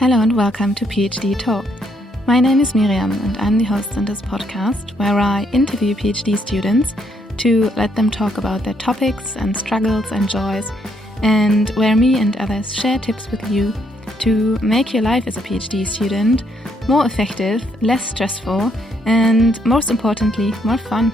Hello and welcome to PhDtalk. My name is Miriam and I'm the host on this podcast where I interview PhD students to let them talk about their topics and struggles and joys, and where me and others share tips with you to make your life as a PhD student more effective, less stressful, and most importantly, more fun.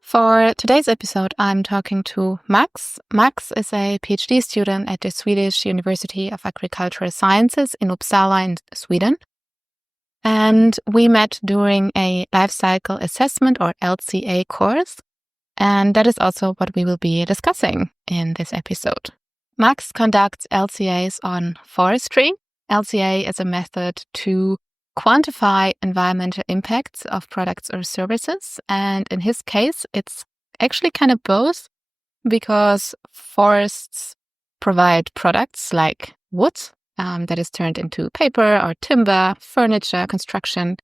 For today's episode, I'm talking to Max. Max is a PhD student at the Swedish University of Agricultural Sciences in Uppsala in Sweden. And we met during a life cycle assessment or LCA course. And that is also what we will be discussing in this episode. Max conducts LCAs on forestry. LCA is a method to quantify environmental impacts of products or services. And in his case, it's actually kind of both, because forests provide products like wood that is turned into paper or timber, furniture, construction.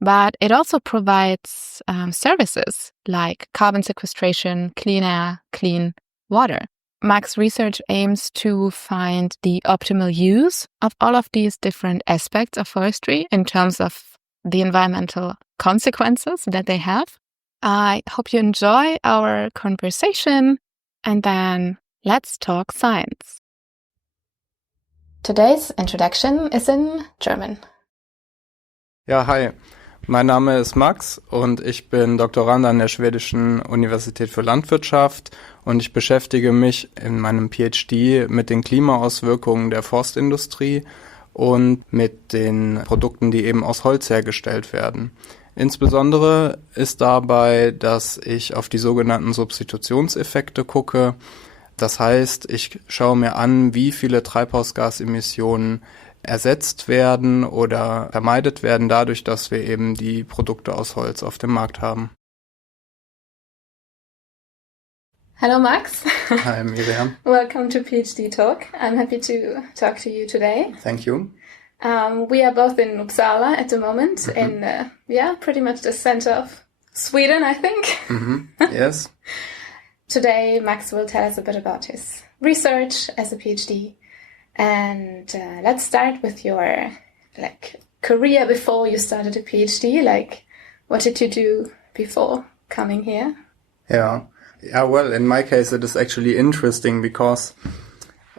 But it also provides services like carbon sequestration, clean air, clean water. Max's research aims to find the optimal use of all of these different aspects of forestry in terms of the environmental consequences that they have. I hope you enjoy our conversation, and then let's talk science. Today's introduction is in German. Ja, hi. Mein Name ist Max und ich bin Doktorand an der Schwedischen Universität für Landwirtschaft und ich beschäftige mich in meinem PhD mit den Klimaauswirkungen der Forstindustrie und mit den Produkten, die eben aus Holz hergestellt werden. Insbesondere ist dabei, dass ich auf die sogenannten Substitutionseffekte gucke. Das heißt, ich schaue mir an, wie viele Treibhausgasemissionen ersetzt werden oder vermeidet werden dadurch, dass wir eben die Produkte aus Holz auf dem Markt haben. Hello, Max. Hi, Miriam. Welcome to PhDtalk. I'm happy to talk to you today. Thank you. We are both in Uppsala at the moment, in pretty much the center of Sweden, I think. Yes. Today, Max will tell us a bit about his research as a PhD. And let's start with your career before you started a PhD. What did you do before coming here? Yeah, well, in my case, it is actually interesting because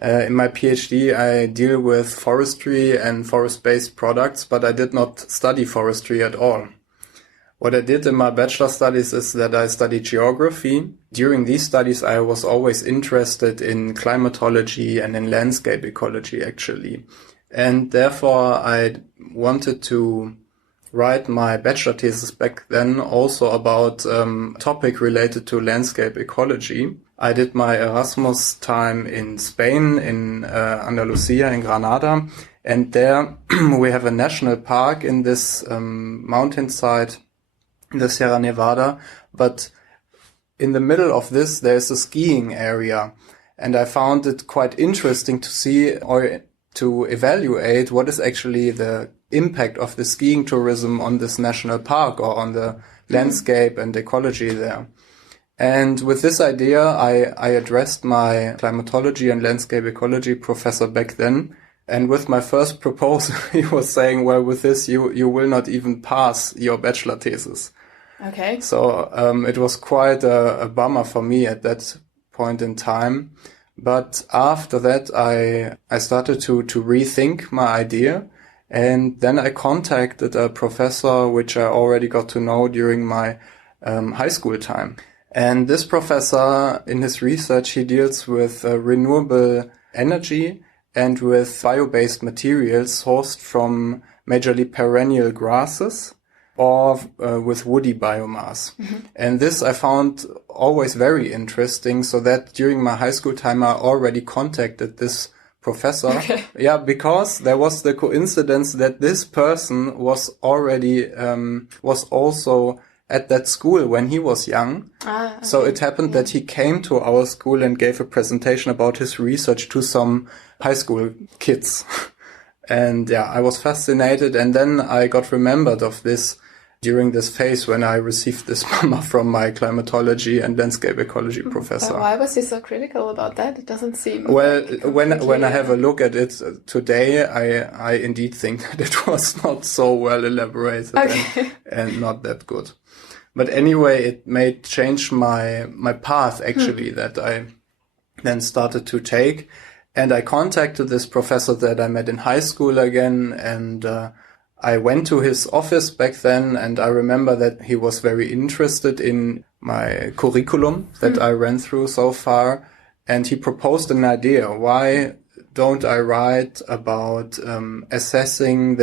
in my PhD, I deal with forestry and forest-based products, but I did not study forestry at all. What I did in my bachelor studies is that I studied geography. During these studies, I was always interested in climatology and in landscape ecology, actually. And therefore, I wanted to write my bachelor thesis back then also about a topic related to landscape ecology. I did my Erasmus time in Spain, in Andalusia, in Granada. And there we have a national park in this mountainside, the Sierra Nevada, but in the middle of this there's a skiing area, and I found it quite interesting to see or to evaluate what is actually the impact of the skiing tourism on this national park or on the landscape and ecology there. And with this idea I addressed my climatology and landscape ecology professor back then. And with my first proposal, he was saying, well, with this, you will not even pass your bachelor thesis. Okay. So it was quite a bummer for me at that point in time. But after that, I started to rethink my idea. And then I contacted a professor, which I already got to know during my high school time. And this professor, in his research, he deals with renewable energy and with bio-based materials sourced from majorly perennial grasses or with woody biomass. And this I found always very interesting, so that during my high school time I already contacted this professor. Okay. Yeah, because there was the coincidence that this person was already was also at that school when he was young. Okay. So it happened that he came to our school and gave a presentation about his research to some high school kids. And yeah, I was fascinated. And then I got remembered of this during this phase when I received this diploma from my climatology and landscape ecology professor. Why was he so critical about that? It doesn't seem... Well, when I have a look at it today, I indeed think that it was not so well elaborated and not that good. But anyway, it may change my path, actually, that I then started to take. And I contacted this professor that I met in high school again, and I went to his office back then, and I remember that he was very interested in my curriculum that I ran through so far. And he proposed an idea. Why don't I write about assessing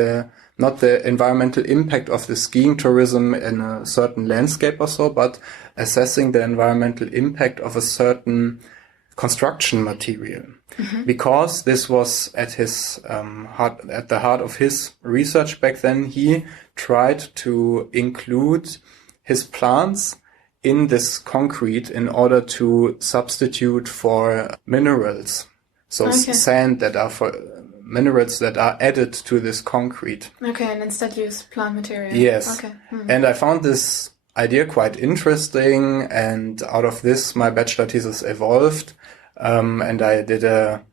not the environmental impact of the skiing tourism in a certain landscape or so, but assessing the environmental impact of a certain construction material. Because this was at his at the heart of his research back then. He tried to include his plants in this concrete in order to substitute for minerals. So sand that are for minerals that are added to this concrete. Okay, and instead use plant material. Yes. Okay. And I found this idea quite interesting, and out of this my bachelor thesis evolved. And I did a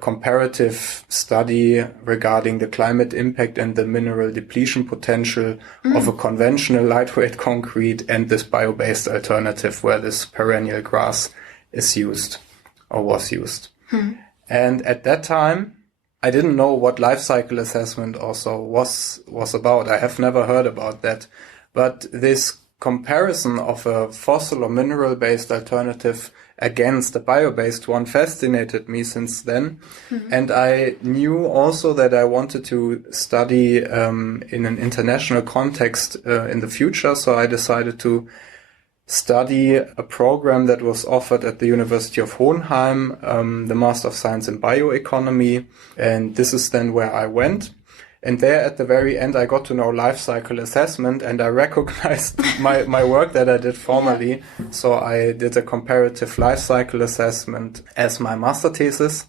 comparative study regarding the climate impact and the mineral depletion potential of a conventional lightweight concrete and this bio-based alternative where this perennial grass is used or was used. And at that time, I didn't know what life cycle assessment also was about. I have never heard about that. But this comparison of a fossil or mineral-based alternative against the bio-based one fascinated me since then. And I knew also that I wanted to study in an international context in the future. So I decided to study a program that was offered at the University of Hohenheim, the Master of Science in Bioeconomy. And this is then where I went. And there at the very end, I got to know life cycle assessment, and I recognized my work that I did formerly. So I did a comparative life cycle assessment as my master thesis.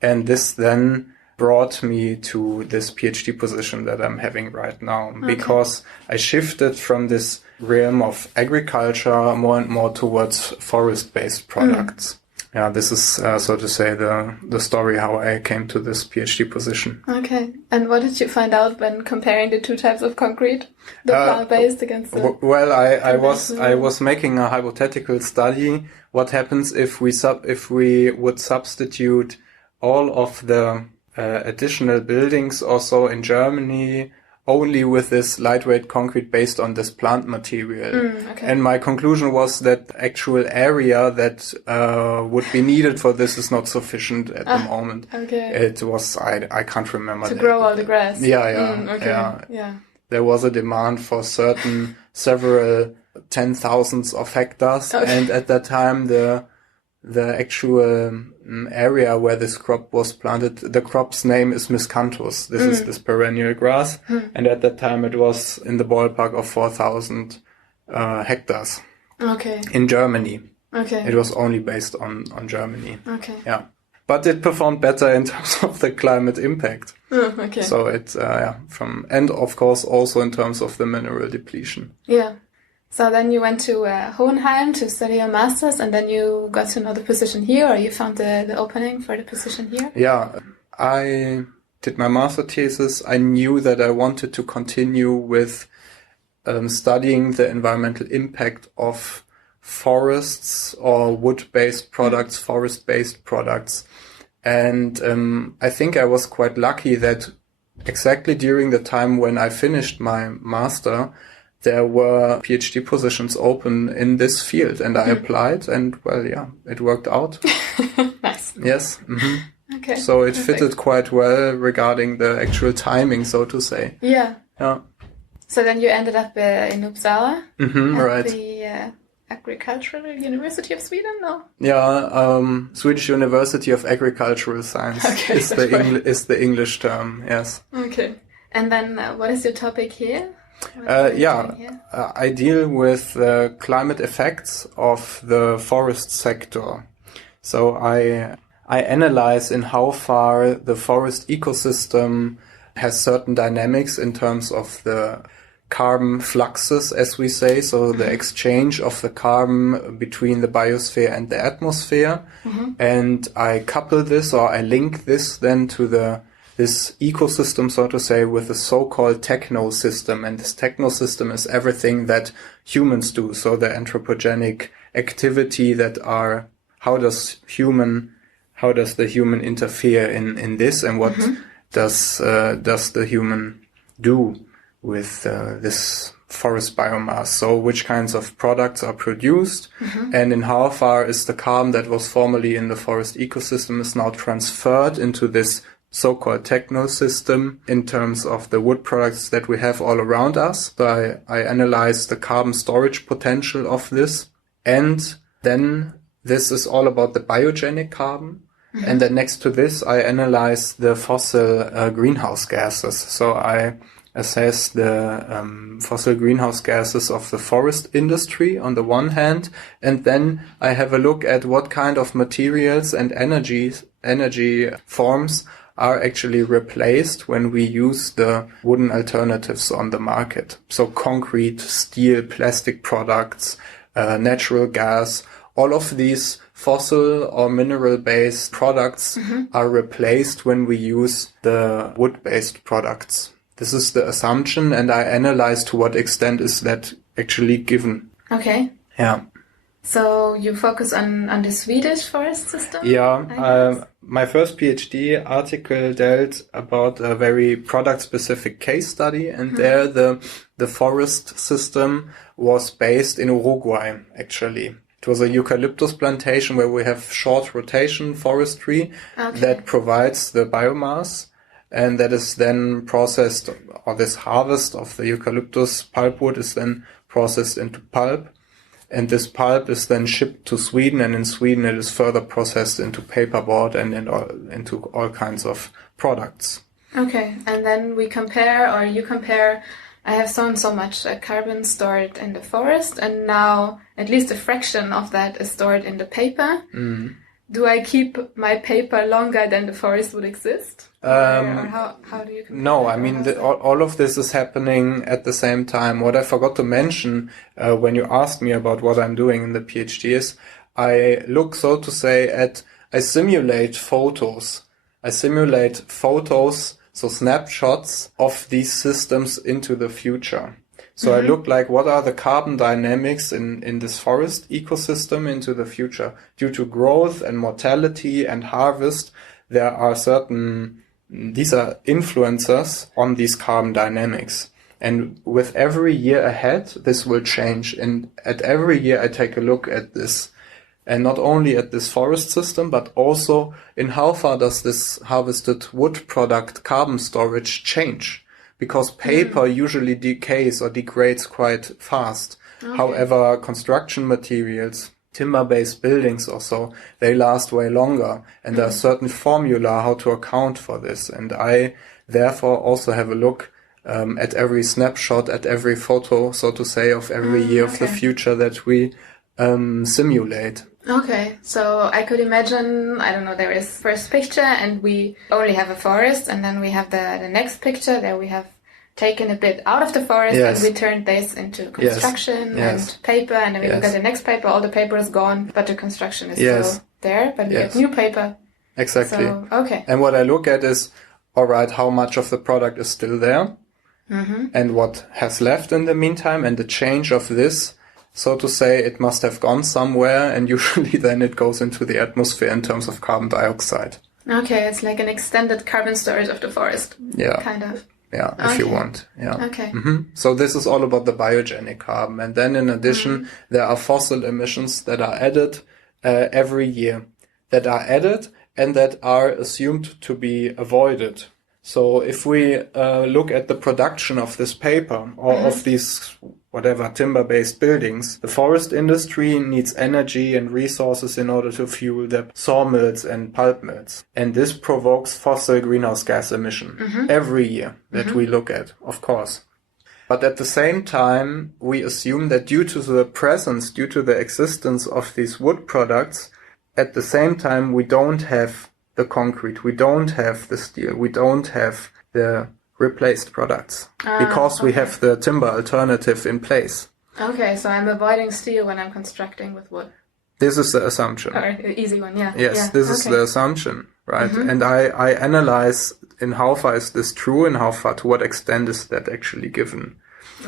And this then brought me to this PhD position that I'm having right now, because I shifted from this realm of agriculture more and more towards forest-based products. Yeah, this is, so to say, the story how I came to this PhD position. Okay. And what did you find out when comparing the two types of concrete? The plant-based against the... Well, I was making a hypothetical study. What happens if we would substitute all of the additional buildings also in Germany only with this lightweight concrete based on this plant material. And my conclusion was that the actual area that would be needed for this is not sufficient at the moment. It was, I can't remember. To grow all the grass. Yeah. There was a demand for several 10,000s of hectares. And at that time, the actual area where this crop was planted, the crop's name is miscanthus. This is this perennial grass. And at that time it was in the ballpark of 4,000 hectares. In Germany. It was only based on Germany. Yeah. But it performed better in terms of the climate impact. So it, and of course also in terms of the mineral depletion. Yeah. So then you went to Hohenheim to study your master's, and then you got to know the position here, or you found the opening for the position here? Yeah, I did my master thesis. I knew that I wanted to continue with studying the environmental impact of forests or wood-based products, forest-based products. And I think I was quite lucky that exactly during the time when I finished my master, there were PhD positions open in this field, and I applied, and well, yeah, it worked out. Nice. Yes. Okay. So it fitted quite well regarding the actual timing, so to say. Yeah. Yeah. So then you ended up in Uppsala, at the Agricultural University of Sweden, no? Yeah, Swedish University of Agricultural Science is the English term. Yes. Okay. And then what is your topic here? I deal with the climate effects of the forest sector. So I analyze in how far the forest ecosystem has certain dynamics in terms of the carbon fluxes, as we say, so the exchange of the carbon between the biosphere and the atmosphere. And I couple this, or I link this then to this ecosystem, so to say, with the so-called technosystem. And this technosystem is everything that humans do. So the anthropogenic activity that are, how does the human interfere in this, and what does the human do with this forest biomass? So which kinds of products are produced, and in how far is the carbon that was formerly in the forest ecosystem is now transferred into this so-called technosystem in terms of the wood products that we have all around us. So I analyze the carbon storage potential of this, and then this is all about the biogenic carbon. And then next to this, I analyze the fossil greenhouse gases. So I assess the fossil greenhouse gases of the forest industry on the one hand, and then I have a look at what kind of materials and energy forms are actually replaced when we use the wooden alternatives on the market. So concrete, steel, plastic products, natural gas, all of these fossil or mineral-based products are replaced when we use the wood-based products. This is the assumption, and I analyze to what extent is that actually given. Okay. Yeah. So you focus on the Swedish forest system? Yeah. My first PhD article dealt about a very product-specific case study, and there the forest system was based in Uruguay, actually. It was a eucalyptus plantation where we have short rotation forestry that provides the biomass, and that is then processed, or this harvest of the eucalyptus pulpwood is then processed into pulp. And this pulp is then shipped to Sweden, and in Sweden it is further processed into paperboard and into all kinds of products. Okay, and then we compare, or you compare, I have so much carbon stored in the forest, and now at least a fraction of that is stored in the paper. Do I keep my paper longer than the forest would exist? Or how do you compare? No, I mean, all of this is happening at the same time. What I forgot to mention when you asked me about what I'm doing in the PhD is I look, so to say, I simulate photos. So snapshots of these systems into the future. So I look like, what are the carbon dynamics in this forest ecosystem into the future? Due to growth and mortality and harvest, there are these are influencers on these carbon dynamics. And with every year ahead, this will change. And at every year, I take a look at this. And not only at this forest system, but also in how far does this harvested wood product carbon storage change? Because paper usually decays or degrades quite fast. Okay. However, construction materials, timber-based buildings or so, they last way longer. And there are certain formula how to account for this. And I therefore also have a look at every snapshot, at every photo, so to say, of every year of the future that we simulate. Okay, so I could imagine, I don't know, there is first picture and we only have a forest, and then we have the next picture that we have taken a bit out of the forest and we turned this into construction and paper, and then we look at the next paper, all the paper is gone, but the construction is still there, but we have new paper. Exactly. So, okay. And what I look at is, all right, how much of the product is still there and what has left in the meantime, and the change of this. So to say, it must have gone somewhere, and usually then it goes into the atmosphere in terms of carbon dioxide. Okay, it's like an extended carbon storage of the forest. Yeah. Kind of. Yeah, if you want. Yeah. Okay. So this is all about the biogenic carbon. And then in addition, there are fossil emissions that are added every year. That are added and that are assumed to be avoided. So if we look at the production of this paper or of these whatever timber-based buildings, the forest industry needs energy and resources in order to fuel their sawmills and pulp mills. And this provokes fossil greenhouse gas emission every year that we look at, of course. But at the same time, we assume that due to the existence of these wood products, at the same time, we don't have the concrete, we don't have the steel, we don't have the replaced products because we have the timber alternative in place. Okay, so I'm avoiding steel when I'm constructing with wood. This is the assumption. Or easy one, yeah. Yes, this is the assumption, right? Mm-hmm. And I analyze in how far is this true and how far, to what extent is that actually given.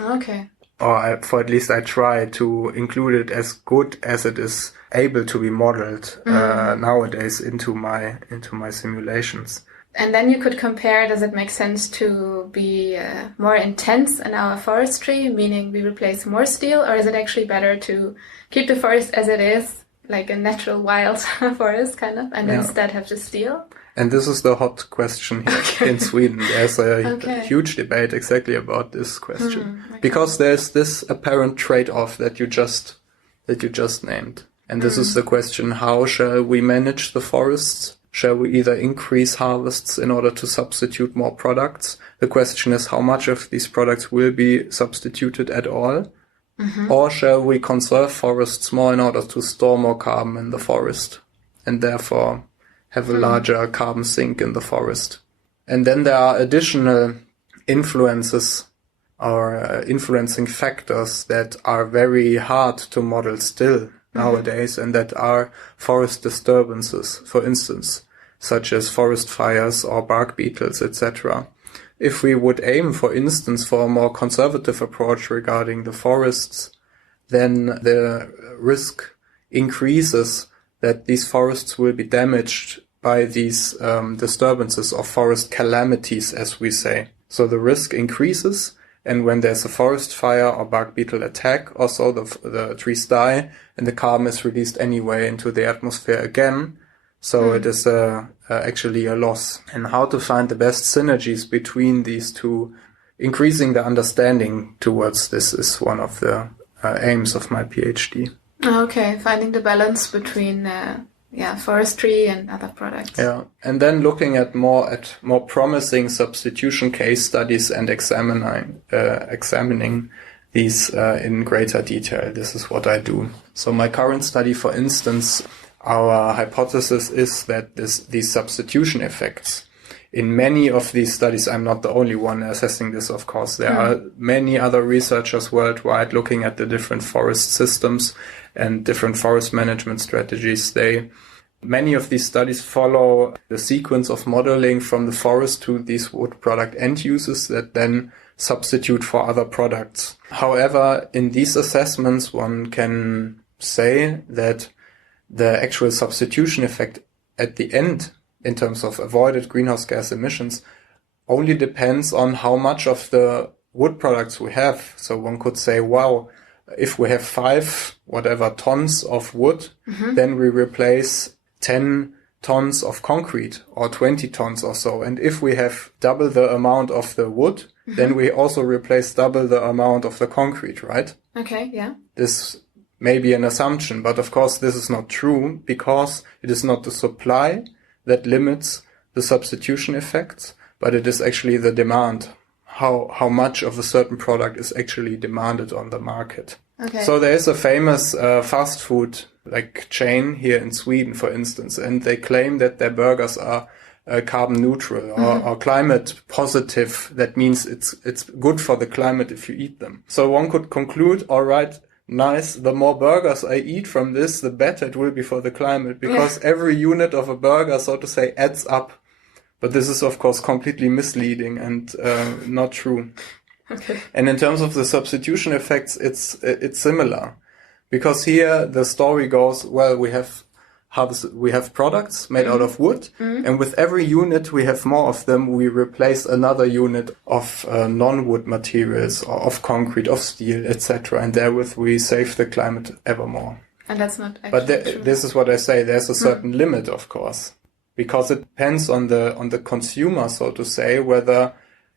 Okay. Or for at least I try to include it as good as it is able to be modeled nowadays into my simulations. And then you could compare, does it make sense to be more intense in our forestry, meaning we replace more steel, or is it actually better to keep the forest as it is, like a natural wild forest kind of, and instead have the steel? And this is the hot question here in Sweden. There's a huge debate exactly about this question. Because there's this apparent trade-off that you just named. And this is the question, how shall we manage the forests? Shall we either increase harvests in order to substitute more products? The question is how much of these products will be substituted at all? Or shall we conserve forests more in order to store more carbon in the forest and therefore have a larger carbon sink in the forest? And then there are additional influences or influencing factors that are very hard to model still nowadays, and that are forest disturbances, for instance, such as forest fires or bark beetles, etc. If we would aim, for instance, for a more conservative approach regarding the forests, then the risk increases that these forests will be damaged by these disturbances or forest calamities, as we say. So the risk increases, and when there's a forest fire or bark beetle attack, also the trees die, and the carbon is released anyway into the atmosphere again. So it is actually a loss. And how to find the best synergies between these two, increasing the understanding towards this, is one of the aims of my PhD. Okay, finding the balance between forestry and other products. Yeah, and then looking at more promising substitution case studies and examining these in greater detail. This is what I do. So my current study, for instance, our hypothesis is that these substitution effects, in many of these studies, I'm not the only one assessing this, of course. There are many other researchers worldwide looking at the different forest systems and different forest management strategies. Many of these studies follow the sequence of modeling from the forest to these wood product end users that then substitute for other products. However, in these assessments, one can say that the actual substitution effect at the end, in terms of avoided greenhouse gas emissions, only depends on how much of the wood products we have. So one could say, wow, if we have 5 tons of wood, then we replace 10 tons of concrete or 20 tons or so. And if we have double the amount of the wood, then we also replace double the amount of the concrete, right? Okay, yeah. This may be an assumption, but of course this is not true, because it is not the supply that limits the substitution effects, but it is actually the demand, how much of a certain product is actually demanded on the market. Okay. So there is a famous fast food chain here in Sweden, for instance, and they claim that their burgers are carbon neutral or climate positive. That means it's good for the climate if you eat them. So one could conclude, all right, nice, the more burgers I eat from this, the better it will be for the climate, because every unit of a burger, so to say, adds up. But this is, of course, completely misleading and not true. Okay. And in terms of the substitution effects, it's similar, because here the story goes, well, we have products made out of wood, and with every unit we have more of them, we replace another unit of non-wood materials, or of concrete, of steel, etc., and therewith we save the climate ever more. And that's not actually true. This is what I say. There's a certain limit, of course, because it depends on the consumer, so to say, whether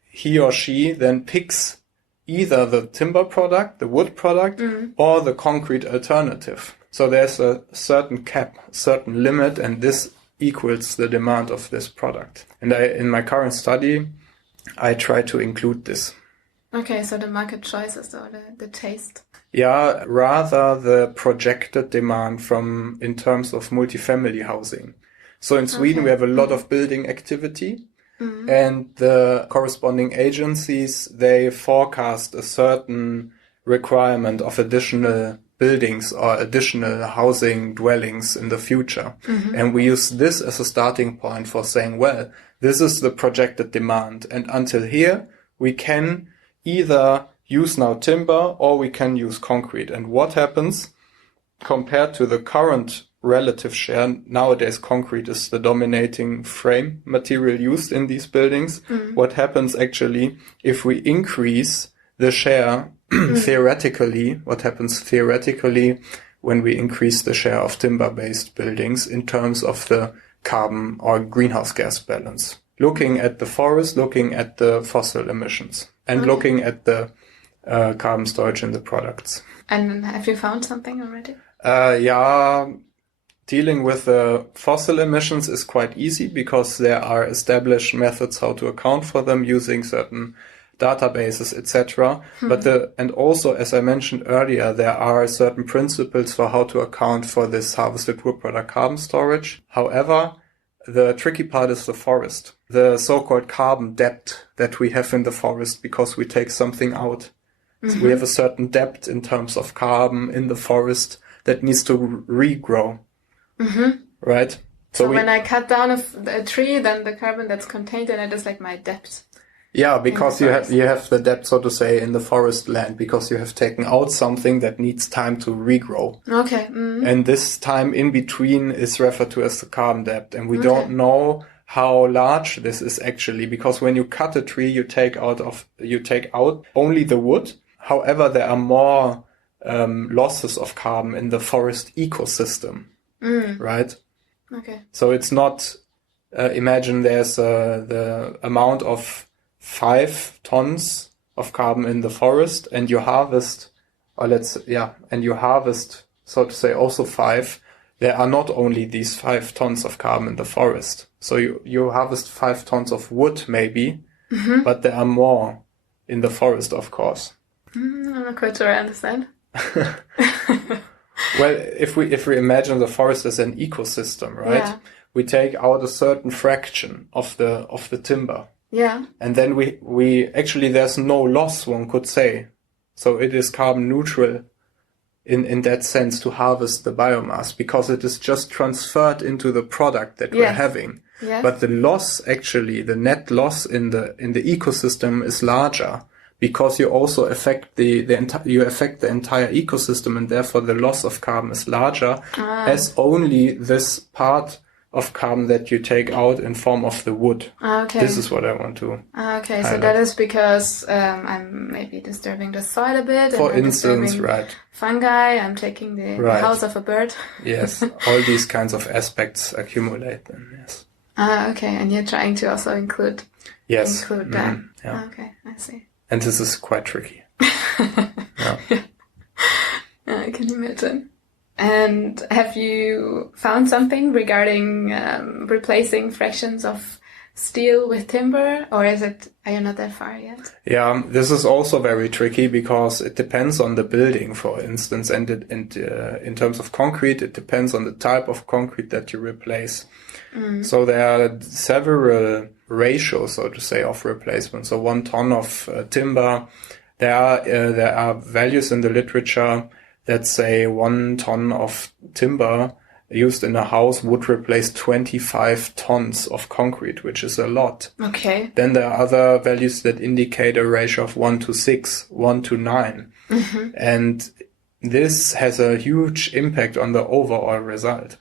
he or she then picks either the timber product, the wood product, or the concrete alternative. So there's a certain cap, certain limit, and this equals the demand of this product. And in my current study, I try to include this. Okay, so the market choices or the taste. Yeah, rather the projected demand in terms of multifamily housing. So in Sweden, we have a lot of building activity, and the corresponding agencies, they forecast a certain requirement of additional buildings or additional housing dwellings in the future. And we use this as a starting point for saying, well, this is the projected demand. And until here, we can either use now timber or we can use concrete. And what happens compared to the current relative share? Nowadays, concrete is the dominating frame material used in these buildings. What happens actually if we increase the share theoretically, what happens theoretically when we increase the share of timber-based buildings in terms of the carbon or greenhouse gas balance? Looking at the forest, looking at the fossil emissions, and looking at the carbon storage in the products. And have you found something already? Yeah, dealing with the fossil emissions is quite easy because there are established methods how to account for them using certain databases, etc. And also, as I mentioned earlier, there are certain principles for how to account for this harvested wood product carbon storage. However, the tricky part is the forest, the so-called carbon debt that we have in the forest because we take something out. So we have a certain depth in terms of carbon in the forest that needs to regrow, right? So when I cut down a tree, then the carbon that's contained in it is like my depth. Yeah, because you have the depth, so to say, in the forest land, because you have taken out something that needs time to regrow. Okay. And this time in between is referred to as the carbon depth. And we don't know how large this is actually, because when you cut a tree, you take out only the wood. However, there are more losses of carbon in the forest ecosystem, right? Okay. So it's not, imagine there's the amount of 5 tons of carbon in the forest, and you harvest, so to say, also 5. There are not only these 5 tons of carbon in the forest. So you harvest 5 tons of wood maybe, but there are more in the forest, of course. I'm not quite sure I understand. Well, if we imagine the forest as an ecosystem, right? Yeah. We take out a certain fraction of the timber. Yeah. And then we actually, there's no loss, one could say. So it is carbon neutral in that sense to harvest the biomass because it is just transferred into the product that we're having. Yes. But the loss, actually, the net loss in the ecosystem is larger because you also affect the entire ecosystem, and therefore the loss of carbon is larger as only this part of carbon that you take out in form of the wood. Okay. This is what I want to Okay, highlight. so that is because I'm maybe disturbing the soil a bit. For instance, right. Fungi, I'm taking the house of a bird. Yes, all these kinds of aspects accumulate then, yes. Okay, and you're trying to also include that. Yeah. Okay, I see. And this is quite tricky. Yeah. I can imagine. And have you found something regarding replacing fractions of steel with timber, or are you not that far yet? Yeah, this is also very tricky because it depends on the building, for instance, and in terms of concrete, it depends on the type of concrete that you replace. So there are several ratios, so to say, of replacement. So 1 ton of timber, there are values in the literature that say 1 ton of timber used in a house would replace 25 tons of concrete, which is a lot. Okay. Then there are other values that indicate a ratio of 1:6, 1:9. And this has a huge impact on the overall result.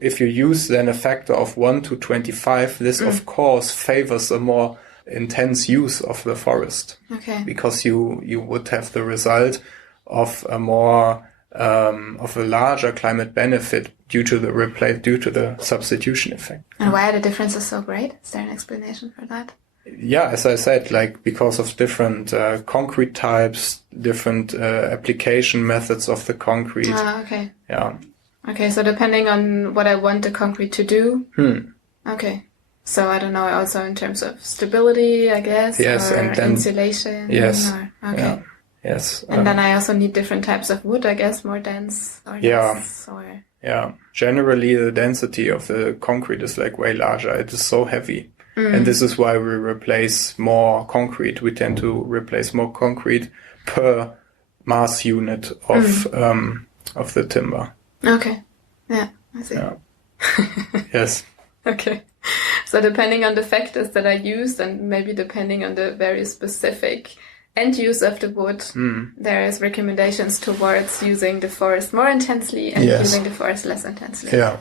If you use then a factor of 1:25, this of course favors a more intense use of the forest. Okay. Because you would have the result of a more of a larger climate benefit due to the substitution effect. And why are the differences so great? Is there an explanation for that? Yeah, as I said, because of different concrete types, different application methods of the concrete. Okay. Yeah. Okay, so depending on what I want the concrete to do. Okay. So I don't know, also in terms of stability, I guess. Yes, or and then insulation. Yes. Okay. Yeah. Yes. And then I also need different types of wood, I guess, more dense or less. Yeah. Generally, the density of the concrete is like way larger. It is so heavy. And this is why we replace more concrete. We tend to replace more concrete per mass unit of the timber. Okay. Yeah, I see. Yeah. Yes. Okay. So depending on the factors that are used and maybe depending on the very specific end use of the wood, there is recommendations towards using the forest more intensely and using the forest less intensely. Yeah.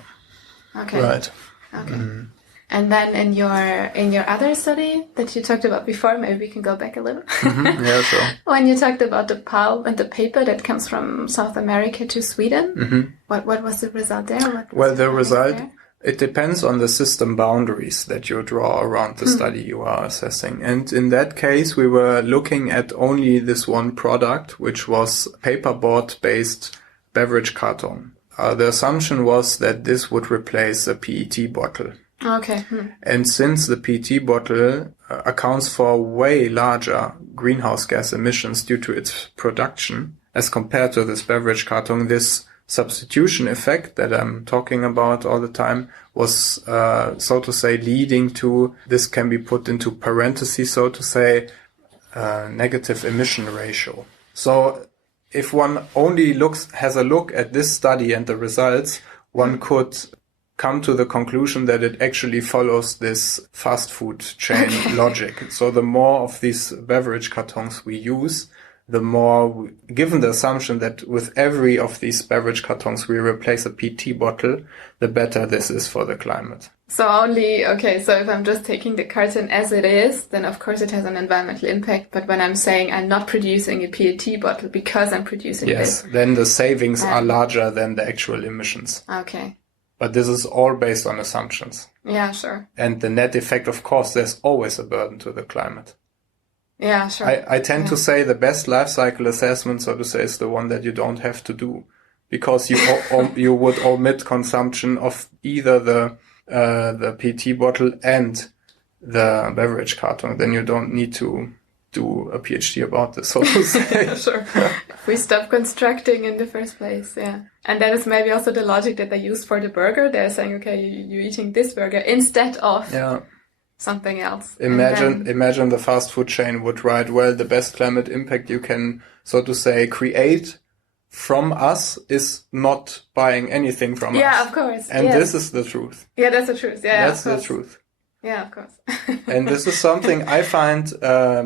Okay. Right. Okay. And then in your other study that you talked about before, maybe we can go back a little. Yeah, sure. When you talked about the pulp and the paper that comes from South America to Sweden, what was the result there? Well, the result, it depends on the system boundaries that you draw around the study you are assessing. And in that case, we were looking at only this one product, which was paperboard-based beverage carton. The assumption was that this would replace a PET bottle. Okay. And since the PET bottle accounts for way larger greenhouse gas emissions due to its production as compared to this beverage carton, this substitution effect that I'm talking about all the time was, so to say, leading to, this can be put into parentheses, so to say, negative emission ratio. So if one only has a look at this study and the results, one could come to the conclusion that it actually follows this fast food chain logic. So the more of these beverage cartons we use, the more, given the assumption that with every of these beverage cartons we replace a PET bottle, the better this is for the climate. So so if I'm just taking the carton as it is, then of course it has an environmental impact. But when I'm saying I'm not producing a PET bottle because I'm producing this. Yes, then the savings are larger than the actual emissions. Okay. But this is all based on assumptions. Yeah, sure. And the net effect, of course, there's always a burden to the climate. Yeah, sure. I tend to say the best life cycle assessment, so to say, is the one that you don't have to do, because you would omit consumption of either the PET bottle and the beverage carton. Then you don't need to do a PhD about this, so to say. Sure. If we stop constructing in the first place, yeah. And that is maybe also the logic that they use for the burger. They're saying, okay, you're eating this burger instead of something else. Imagine the fast food chain would write, well, the best climate impact you can, so to say, create from us is not buying anything from us. Yeah, of course. And this is the truth. Yeah, that's the truth. Yeah, that's the truth. Yeah, of course. And this is something I find, I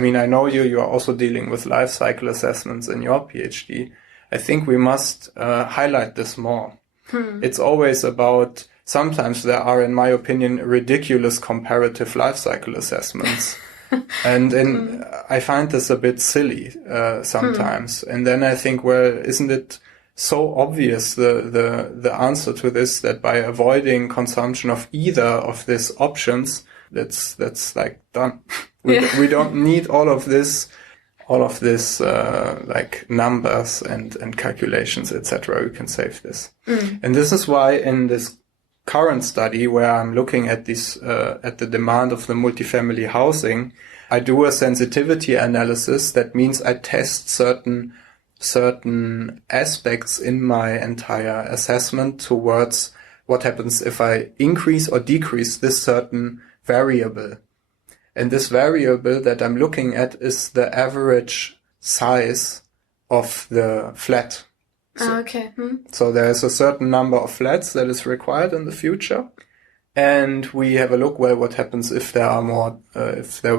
know you are also dealing with life cycle assessments in your PhD. I think we must highlight this more. It's always about, sometimes there are, in my opinion, ridiculous comparative life cycle assessments. And I find this a bit silly sometimes. And then I think, well, isn't it so obvious the answer to this, that by avoiding consumption of either of these options, that's like done. We don't need all of this like numbers and calculations, etc. We can save this. And this is why in this current study, where I'm looking at this at the demand of the multifamily housing, I do a sensitivity analysis. That means I test certain aspects in my entire assessment towards what happens if I increase or decrease this certain variable. And this variable that I'm looking at is the average size of the flat. So there is a certain number of flats that is required in the future. And we have a look, well, what happens if there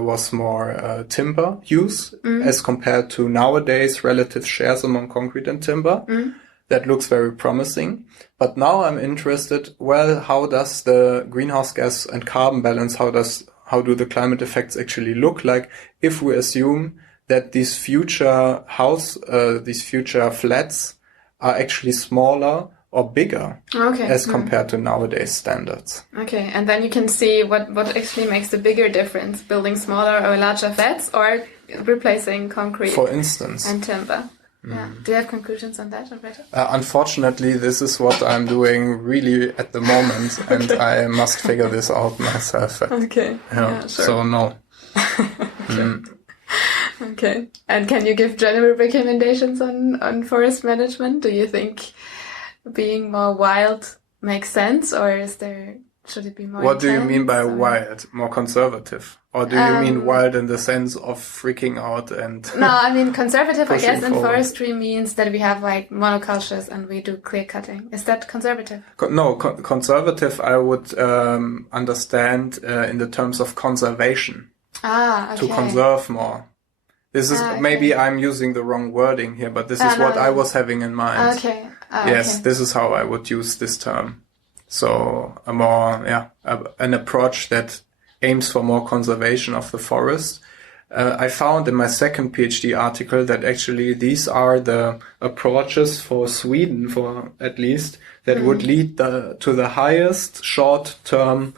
was more timber use as compared to nowadays relative shares among concrete and timber. That looks very promising. But now I'm interested, well, how does the greenhouse gas and carbon balance, how do the climate effects actually look like if we assume that these future flats are actually smaller or bigger as compared to nowadays standards. Okay, and then you can see what actually makes the bigger difference, building smaller or larger flats or replacing concrete, for instance, and timber. Yeah. Do you have conclusions on that already? Unfortunately, this is what I'm doing really at the moment, and I must figure this out myself. Okay. Yeah, sure. So no. Okay. And can you give general recommendations on forest management? Do you think being more wild makes sense, or should it be more What do you intense, mean by or? wild? More conservative? Or do you mean wild in the sense of freaking out and No, I mean conservative, I guess, in forward? forestry means that we have like monocultures and we do clear cutting. Is that conservative? Conservative I would understand in the terms of conservation. Okay. To conserve more. This is maybe I'm using the wrong wording here, but this is what I was having in mind. Okay. Yes, this is how I would use this term. So an approach that aims for more conservation of the forest. I found in my second PhD article that actually these are the approaches for Sweden, for at least, that would lead to the highest short-term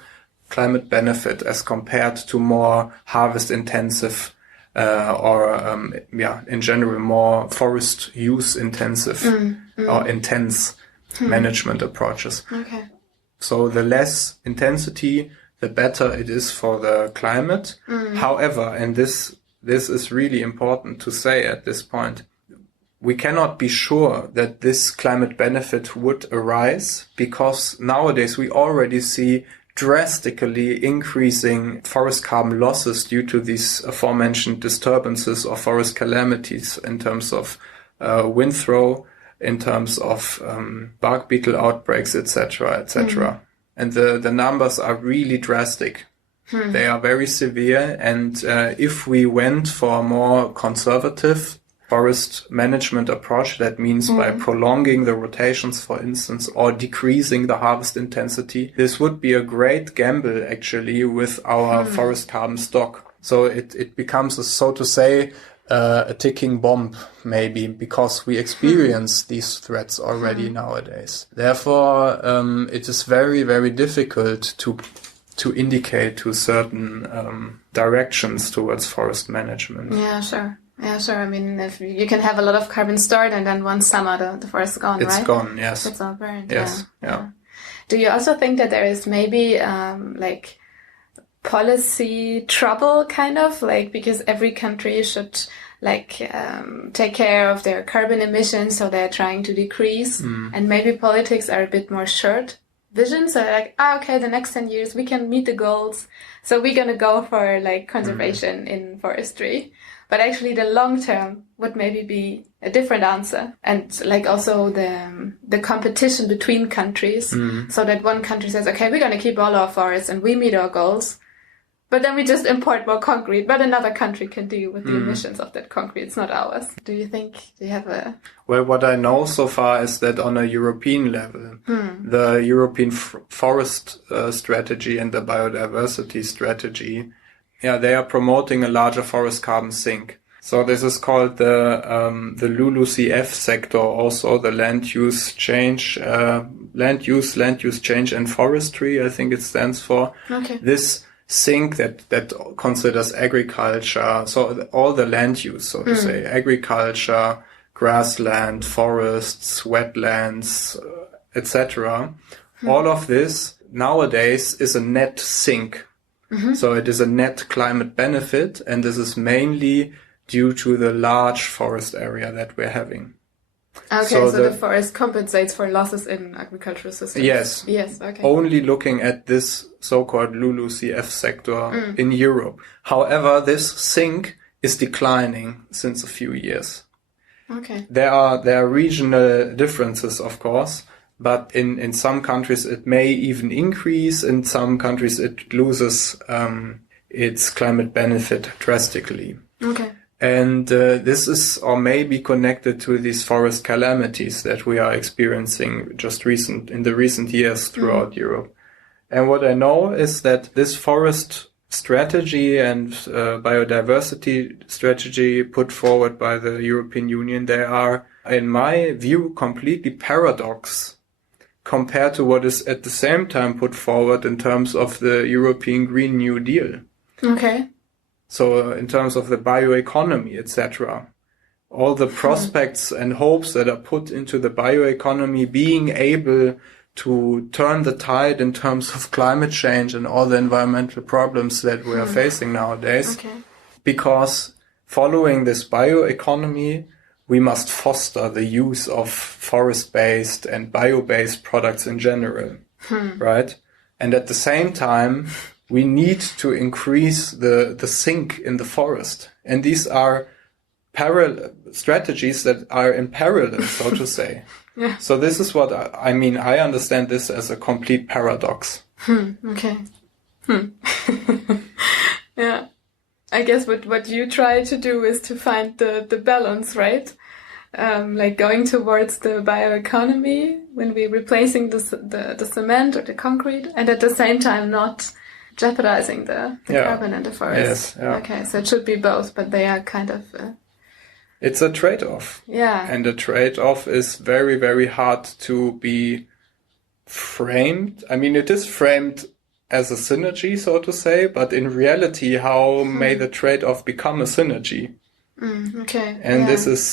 climate benefit as compared to more harvest-intensive in general, more forest use intensive or intense management approaches. Okay. So the less intensity, the better it is for the climate. However, and this is really important to say at this point, we cannot be sure that this climate benefit would arise, because nowadays we already see drastically increasing forest carbon losses due to these aforementioned disturbances or forest calamities in terms of wind throw, in terms of bark beetle outbreaks, etc., etc. And the numbers are really drastic. They are very severe. And if we went for a more conservative forest management approach, that means by prolonging the rotations, for instance, or decreasing the harvest intensity, this would be a great gamble actually with our forest carbon stock. So it becomes, so to say, a ticking bomb, maybe, because we experience these threats already nowadays. Therefore, it is very, very difficult to indicate to certain directions towards forest management. Yeah, sure. Yeah, sure. I mean, if you can have a lot of carbon stored, and then one summer the forest is gone, right? It's gone, yes. It's all burned. Yes, yeah. Do you also think that there is maybe like policy trouble, kind of like, because every country should like take care of their carbon emissions, so they're trying to decrease, and maybe politics are a bit more short vision, so like, okay, the next 10 years we can meet the goals, so we're gonna go for like conservation in forestry. But actually the long term would maybe be a different answer. And like also the competition between countries, so that one country says, okay, we're going to keep all our forests and we meet our goals, but then we just import more concrete, but another country can deal with the emissions of that concrete. It's not ours. Do you have a... Well, what I know so far is that on a European level, the European forest strategy and the biodiversity strategy, they are promoting a larger forest carbon sink. So this is called the LULUCF sector, also the land use change and forestry, I think it stands for. Okay. This sink that considers agriculture, so all the land use, so to say, agriculture, grassland, forests, wetlands, etc. All of this nowadays is a net sink. So it is a net climate benefit, and this is mainly due to the large forest area that we're having. Okay, so the forest compensates for losses in agricultural systems. Yes, okay. Only looking at this so-called LULUCF sector in Europe. However, this sink is declining since a few years. Okay. There are regional differences, of course. But in some countries it may even increase. In some countries it loses its climate benefit drastically. Okay. And this is or may be connected to these forest calamities that we are experiencing in the recent years throughout Europe. And what I know is that this forest strategy and biodiversity strategy put forward by the European Union, they are, in my view, completely paradox compared to what is at the same time put forward in terms of the European Green New Deal. Okay. So in terms of the bioeconomy, etc. All the prospects and hopes that are put into the bioeconomy being able to turn the tide in terms of climate change and all the environmental problems that we are facing nowadays. Okay. Because following this bioeconomy we must foster the use of forest-based and bio-based products in general, right? And at the same time, we need to increase the sink in the forest. And these are parallel strategies that are in parallel, so to say. Yeah. So this is what I mean. I understand this as a complete paradox. Okay. Yeah. I guess what you try to do is to find the balance, right? Like going towards the bioeconomy when we're replacing the cement or the concrete, and at the same time not jeopardizing the carbon in the forest. Yes. Yeah. Okay, so it should be both, but they are kind of... It's a trade-off. Yeah. And the trade-off is very, very hard to be framed. I mean, it is framed as a synergy, so to say, but in reality, how may the trade-off become a synergy? Okay. And this is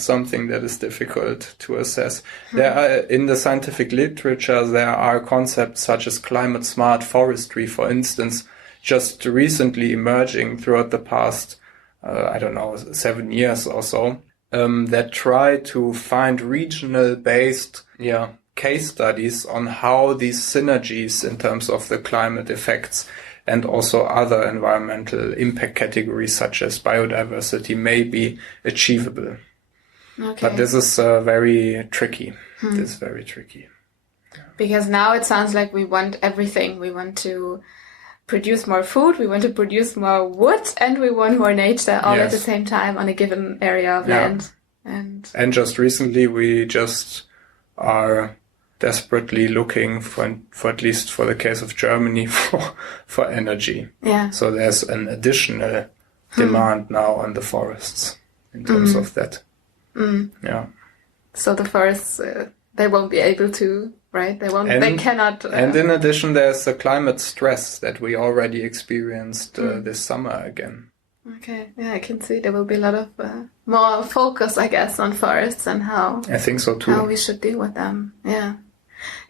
something that is difficult to assess. There are, in the scientific literature, there are concepts such as climate-smart forestry, for instance, just recently emerging throughout the past 7 years or so, that try to find regional-based case studies on how these synergies in terms of the climate effects and also other environmental impact categories such as biodiversity may be achievable. Okay. But this is very tricky. This is very tricky. Because now it sounds like we want everything. We want to produce more food, we want to produce more wood, and we want more nature all at the same time on a given area of land. And just recently we just are desperately looking for at least for the case of Germany for energy. Yeah. So there's an additional demand now on the forests in terms of that. Yeah. So the forests they won't be able to, right? They cannot. And in addition, there's the climate stress that we already experienced this summer again. Okay, yeah, I can see there will be a lot of more focus, I guess, on forests and how I think so too. How we should deal with them. Yeah,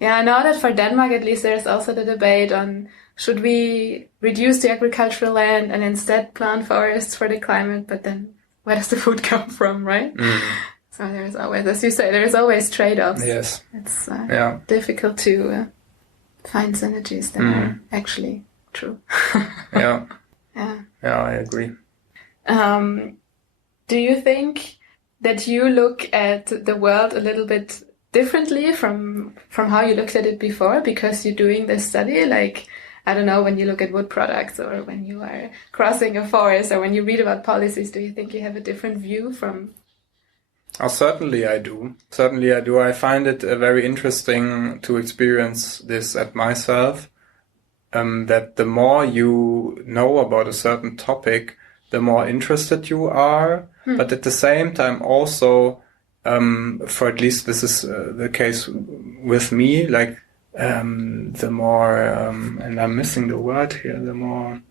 I know that for Denmark, at least, there's also the debate on should we reduce the agricultural land and instead plant forests for the climate, but then where does the food come from, right? So there's always, as you say, there's always trade-offs. Yes. It's difficult to find synergies that are actually true. Yeah. Yeah. Yeah, I agree. Do you think that you look at the world a little bit differently from how you looked at it before because you're doing this study? Like, I don't know, when you look at wood products or when you are crossing a forest or when you read about policies, do you think you have a different view from... Oh, certainly I do. I find it very interesting to experience this at myself, that the more you know about a certain topic, the more interested you are. But at the same time also, for at least this is the case with me, like the more, and I'm missing the word here, the more,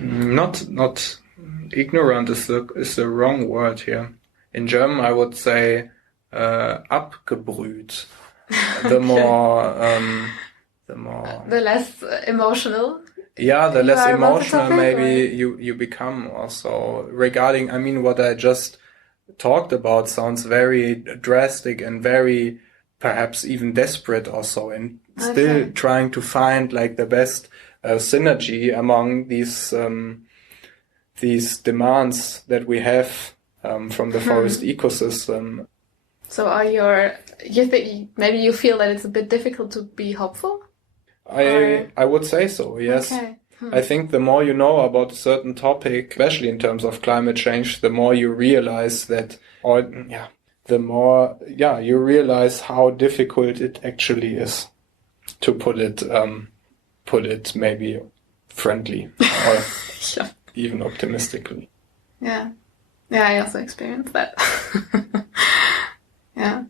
not ignorant is the wrong word here. In German, I would say abgebrüht. The less emotional. Yeah, the less emotional maybe you become also. Regarding, I mean, what I just talked about sounds very drastic and very perhaps even desperate also, and still trying to find like the best synergy among these demands that we have from the forest ecosystem. So you think maybe you feel that it's a bit difficult to be hopeful? I would say so, yes. Okay. I think the more you know about a certain topic, especially in terms of climate change, the more you realize the more you realize how difficult it actually is, to put it maybe friendly or even optimistically. Yeah. Yeah, I also experienced that. Yeah.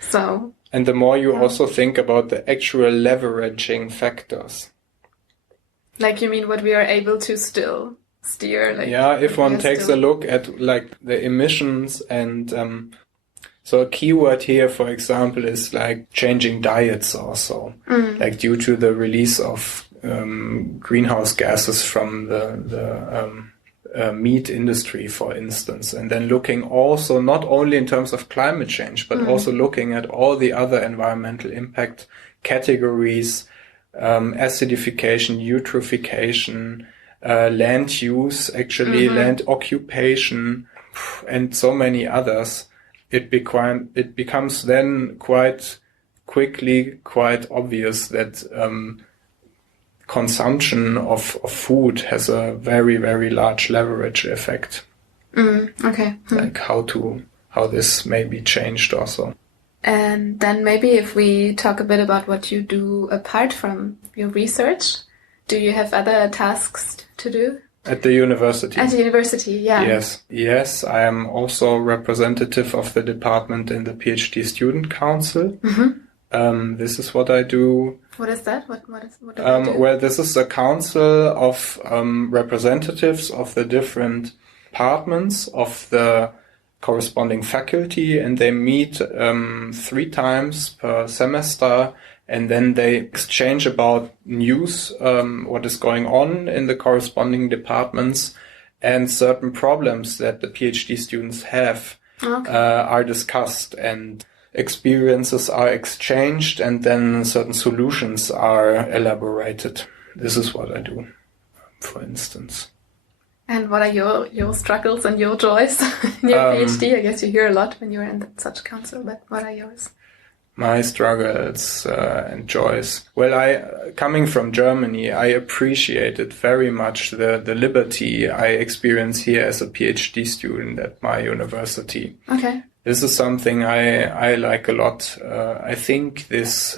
So. And the more you also think about the actual leveraging factors. Like, you mean what we are able to still steer? Like, if one takes a look at like the emissions and so a keyword here, for example, is like changing diets also, like due to the release of greenhouse gases from the meat industry, for instance, and then looking also not only in terms of climate change, but also looking at all the other environmental impact categories, acidification, eutrophication, land use, actually land occupation, and so many others. It becomes then quite quickly quite obvious that consumption of food has a very, very large leverage effect. Okay. Like how this may be changed also. And then maybe if we talk a bit about what you do apart from your research, do you have other tasks to do? At the university. At the university, yeah. Yes. I am also representative of the department in the PhD Student Council. This is what I do. What is that? What do you do? Well, this is a council of representatives of the different departments of the corresponding faculty, and they meet 3 times per semester, and then they exchange about news, what is going on in the corresponding departments, and certain problems that the PhD students have are discussed, and experiences are exchanged, and then certain solutions are elaborated. This is what I do, for instance. And what are your struggles and your joys in your PhD? I guess you hear a lot when you're in such council, but what are yours? My struggles and joys. Well, coming from Germany, I appreciated very much the liberty I experience here as a PhD student at my university. Okay. This is something I like a lot. I think this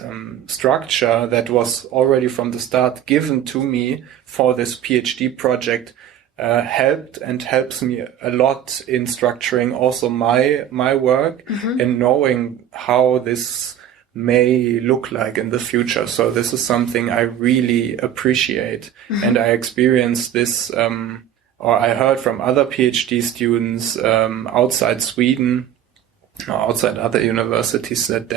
structure that was already from the start given to me for this PhD project helped and helps me a lot in structuring also my work and knowing how this may look like in the future. So this is something I really appreciate. And I experienced this, or I heard from other PhD students outside Sweden, or outside other universities, that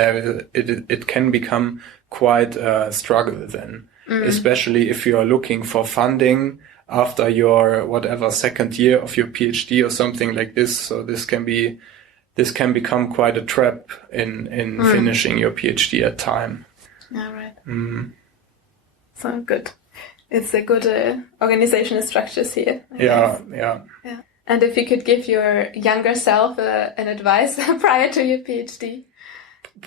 it can become quite a struggle then, especially if you are looking for funding after your whatever second year of your PhD or something like this. So this can become quite a trap in finishing your PhD at time. Yeah, right. So good. It's a good organizational structures here. Yeah. And if you could give your younger self an advice prior to your PhD?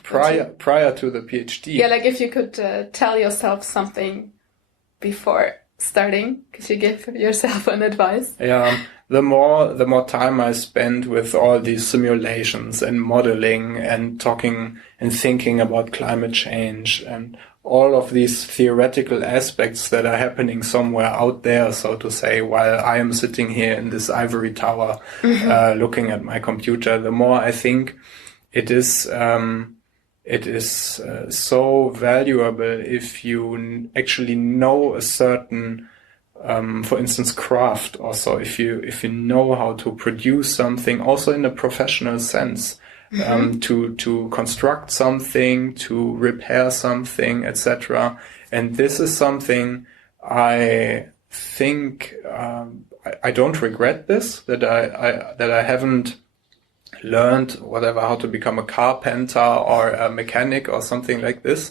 Prior to the PhD? Yeah, like if you could tell yourself something before starting, could you give yourself an advice? Yeah, the more time I spend with all these simulations and modeling and talking and thinking about climate change and all of these theoretical aspects that are happening somewhere out there, so to say, while I am sitting here in this ivory tower looking at my computer, the more I think it is so valuable if you actually know a certain, for instance, craft. Also, if you know how to produce something, also in a professional sense, to construct something, to repair something, etc. And this is something I think I don't regret this, that I haven't learned how to become a carpenter or a mechanic or something like this.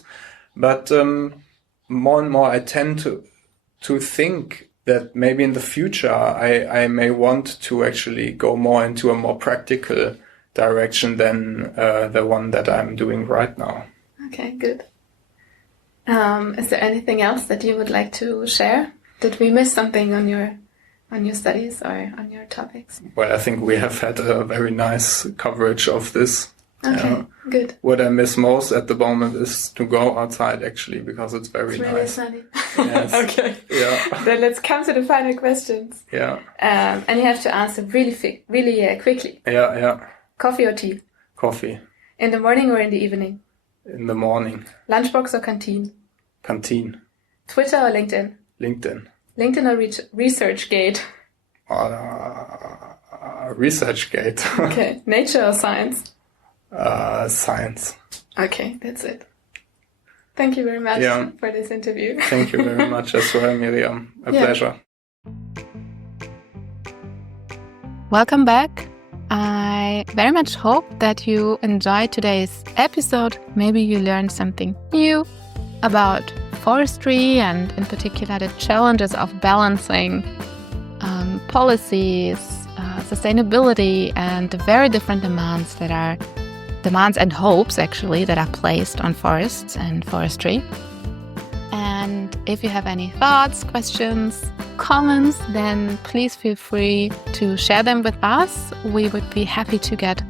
But more and more I tend to think that maybe in the future I may want to actually go more into a more practical direction than the one that I'm doing right now. Okay, good. Is there anything else that you would like to share? Did we miss something on your studies or on your topics? Well, I think we have had a very nice coverage of this. Okay, good. What I miss most at the moment is to go outside, actually, because it's very really nice. Sunny. Yes. Okay. Yeah. Then let's come to the final questions. Yeah. And you have to answer really quickly. Yeah. Coffee or tea? Coffee. In the morning or in the evening? In the morning. Lunchbox or canteen? Canteen. Twitter or LinkedIn? LinkedIn. LinkedIn or ResearchGate? ResearchGate. Okay. Nature or science? Science. Okay, that's it. Thank you very much for this interview. Thank you very much as well, Miriam. A pleasure. welcome back. I very much hope that you enjoyed today's episode. Maybe you learned something new about forestry and in particular the challenges of balancing policies, sustainability, and the very different demands and hopes actually that are placed on forests and forestry. And if you have any thoughts, questions, comments, then please feel free to share them with us. We would be happy to get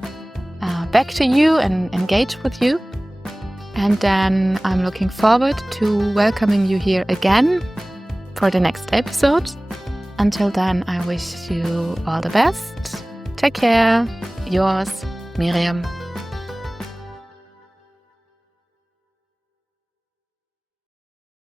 back to you and engage with you. And then I'm looking forward to welcoming you here again for the next episode. Until then, I wish you all the best. Take care. Yours, Miriam.